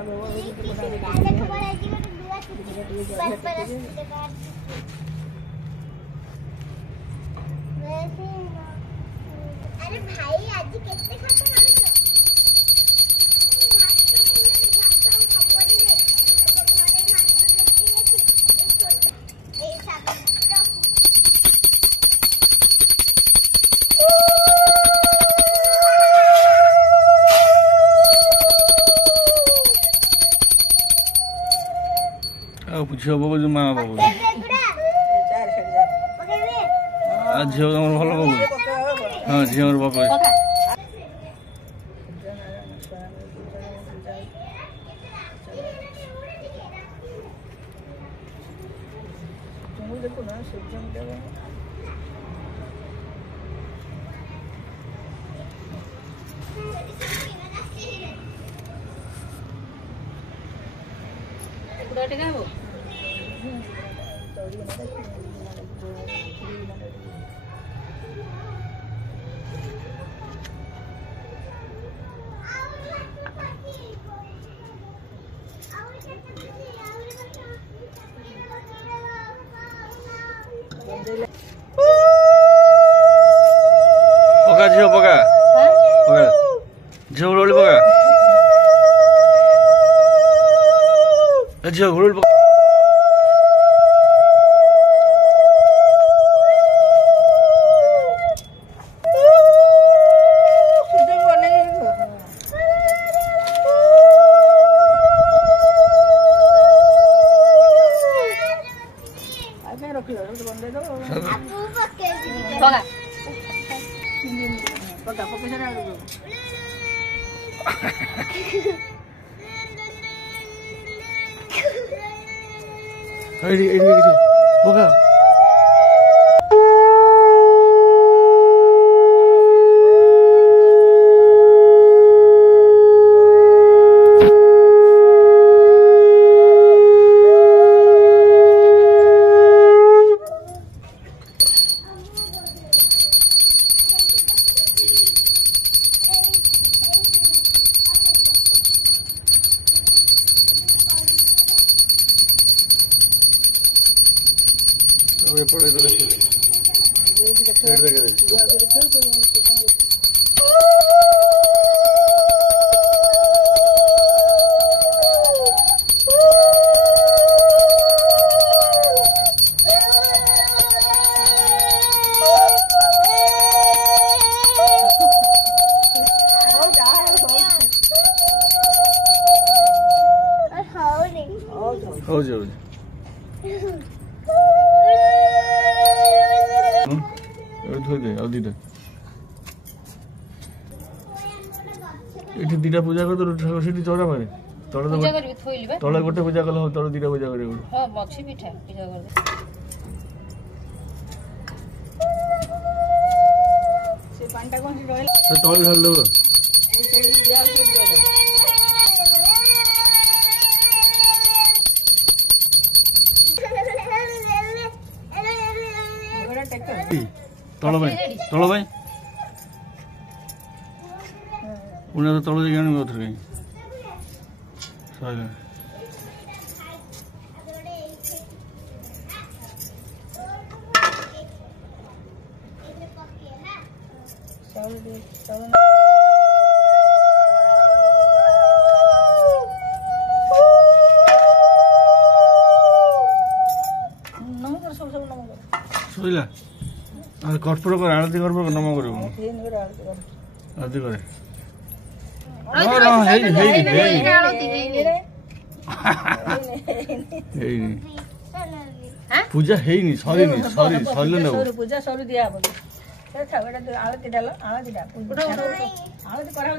अरे भाई आज कितने खाते मारिस झील बाबू जो माँ बाबू झील भल बाबू हाँ झील बाबू पका झील पका पका झील घोड़ी पका झील घोड़ी पका पका पड़े तो हो जाओ ये दीटा पूजा कर तो सीटी चौरा मारे तले गोटे पूजा कल तले दीटा पूजा कर तले ढाल दो तल भाई उन्हें तो तल जगह नहीं उतर गई सोइला कर्पूर कर आरती कर्पूर नम कर आरती करे पूजा है नहीं सॉरी ना पूजा सॉरी दिया बोली आरती डालो आरती डाल आरती करा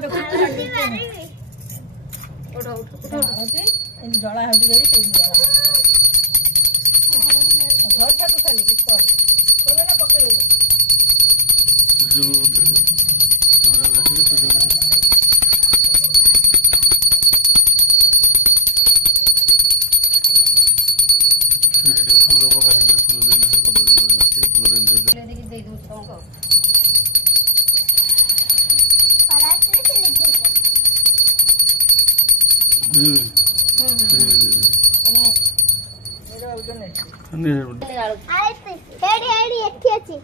जला हो घर छातु खाली कुछ ना पकड़े फूल पका फूल ଏଇଟା ଗୋଟେ ନେଇଛି ନେ ଆରେ ଏଠି ଅଛି